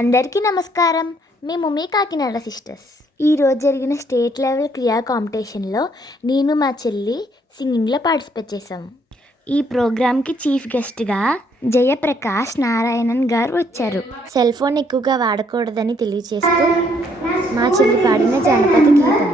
అందరికీ నమస్కారం. మేము మీ కాకినాడ సిస్టర్స్. ఈరోజు జరిగిన స్టేట్ లెవెల్ క్రియా కాంపిటీషన్లో నేను మా చెల్లి సింగింగ్లో పార్టిసిపేట్ చేసాము. ఈ ప్రోగ్రామ్కి చీఫ్ గెస్ట్గా జయప్రకాష్ నారాయణన్ గారు వచ్చారు. సెల్ ఫోన్ ఎక్కువగా వాడకూడదని తెలియచేస్తూ మా చెల్లి పాడిన జానపద గీతం